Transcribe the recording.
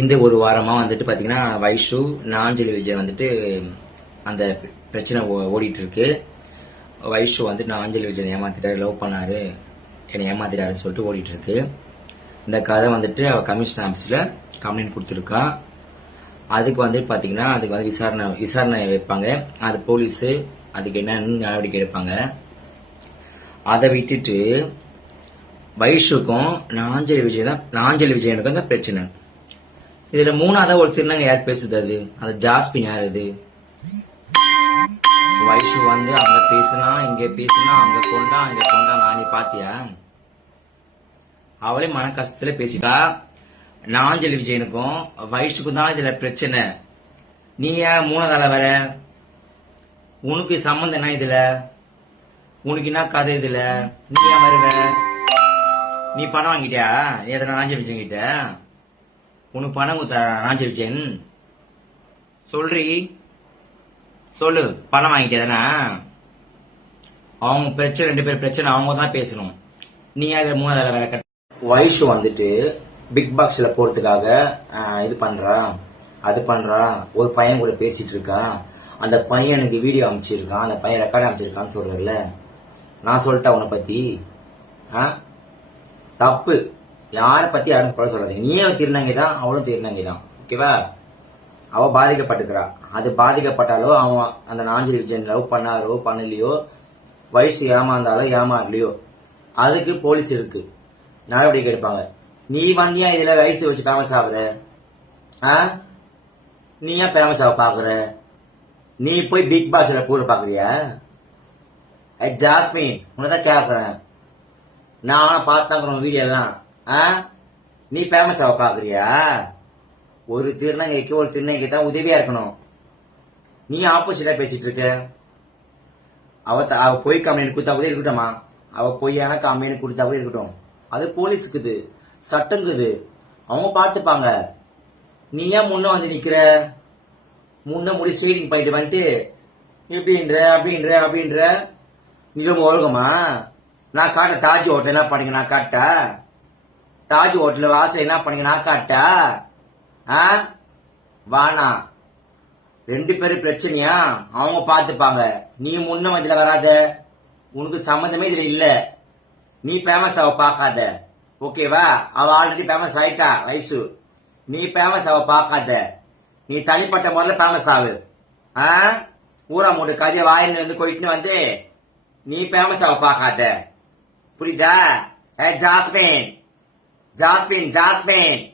இந்த ஒரு வாரமா வந்துட்டு பாத்தீங்கன்னா வைஷு நாஞ்சலி விஜய் வந்துட்டு அந்த பிரச்சனை ஓடிட்டு இருக்கு. வைஷு வந்து நாஞ்சலி விஜய் ஏமாத்திட்டாரு, லவ் பண்ணாரு, என்னை ஏமாத்திட்டாரு சொல்லிட்டு ஓடிட்டு இருக்கு. இந்த கதை வந்துட்டு அவ கமிஷன் ஆபீஸ்ல கம்ப்ளைண்ட் கொடுத்துருக்கா. அதுக்கு வந்து பாத்தீங்கன்னா அதுக்கு வந்து விசாரணை வைப்பாங்க. அது போலீஸ் அதுக்கு என்னன்னு நடவடிக்கை எடுப்பாங்க. அதை விட்டுட்டு வைஷுக்கும் நாஞ்சலி விஜயனுக்கும் தான் பிரச்சனை. இதுல மூணாவது ஒரு திருநங்க யார் பேசுது? அது அந்த ஜாஸ்மின் யார்? அது வைஷு வந்து அங்க பேசுனா, இங்க பேசுனா, அங்க கொண்டா, இங்க கொண்டா, நானே பாத்தியா? அவளே மன கஷ்டத்துல பேசிட்டா. நாஞ்சலி விஜயனுக்கும் வைஷுக்கும் தான் இதுல பிரச்சனை. நீ ஏன் மூணாவதால வர? உனக்கு சம்பந்தம் என்ன இதுல? உனக்கு என்ன கதை இதுல? நீ ஏன் வருவ? நீ பணம் வாங்கிட்டியா? நீ எதனா நாஞ்சலி விஜயன் கிட்ட உனக்கு பணம் கொடுத்த நாஞ்சலி விஜயன் சொல்றி, சொல்லு. பணம் வாங்கிட்டேதானா? அவங்க பிரச்சனை, ரெண்டு பேர் பிரச்சனை, அவங்க தான் பேசணும். நீ அதை மூணாவது வேலை கட்ட. வைஷு வந்துட்டு பிக் பாக்ஸ்ல போறதுக்காக இது பண்றா, அது பண்றா. ஒரு பையன் கூட பேசிட்டு இருக்கான். அந்த பையனுக்கு வீடியோ அமைச்சிருக்கான், அந்த பையன் ரெக்கார்ட் அமைச்சிருக்கான்னு சொல்றல. நான் சொல்லிட்டேன் உன்னை பத்தி தப்பு. யாரை பத்தி யாரும் குறை சொல்லாதீங்க. நீயும் திருநங்கை தான், அவளும் திருநங்கை தான். ஓகேவா? அவ பாதிக்கப்பட்டுக்கிறா. அது பாதிக்கப்பட்டாலோ, அவன் அந்த நாஞ்சலி விஜயன் லவ் பண்ணாரோ பண்ணலையோ, வயசு ஏமாந்தாலோ ஏமாறலையோ, அதுக்கு போலீஸ் இருக்கு, நடவடிக்கை எடுப்பாங்க. நீ வந்தியா இதுல வயசு வச்சு ஃபேமஸ் ஆகுற? நீ ஏன் ஃபேமஸ் ஆக பாக்குற? நீ போய் பிக் பாஸ்ல கூட பாக்குறியா? ஜாஸ்மின் உன்னதான் கேக்குறேன். நான் பார்த்தாங்க வீடியோ எல்லாம். நீ ஃபேமஸ் ஆக பாக்குறியா? ஒரு திருநங்கைக்கு ஒரு திருநங்கை தான் உதவியா இருக்கணும். நீ ஆப்போசிட்டா பேசிட்டு இருக்க. அவ பொய் கம்ப்ளைண்ட் கொடுத்தா கூட இருக்கட்டுமா? அவ பொய்யான கம்ப்ளைண்ட் கொடுத்தா கூட இருக்கட்டும். அது போலீஸுக்குது, சட்டங்குது, அவங்க பார்த்துப்பாங்க. நீ ஏன் முன்ன வந்து நிக்கிற? முன்ன முடி ஸ்ட்ரெயிட்டிங் பண்ணிட்டு வந்துட்டு இப்படின்ற அப்படின்ற நீ ரொம்ப ஒழுகமா? நான் காட்ட தாஜ் ஹோட்டல் என்ன பண்ணீங்க? நான் காட்டா தாஜ் ஹோட்டல் வாசல் என்ன பண்ணீங்க? நான் காட்டா வானா? ரெண்டு பேரும் பிரச்சனையா, அவங்க பாத்துப்பாங்க. நீ முன்ன இதுல வராத. உனக்கு சம்மந்தமே இதுல இல்ல. நீ ஃபேமஸ் ஆக பாக்காத. ஓகேவா? அவ ஆல்ரெடி ஃபேமஸ் ஆயிட்டா வைசு. நீ ஃபேமஸ் ஆக பாக்காத. நீ தனிப்பட்ட முறையில ஃபேமஸ் ஆகு. ஊரா மூட்டு கதைய வாயில இருந்து போயிட்டு வந்து நீ ஃபேமஸ் ஆக பாக்காத. புரியுதா? ஜாஸ்மின்.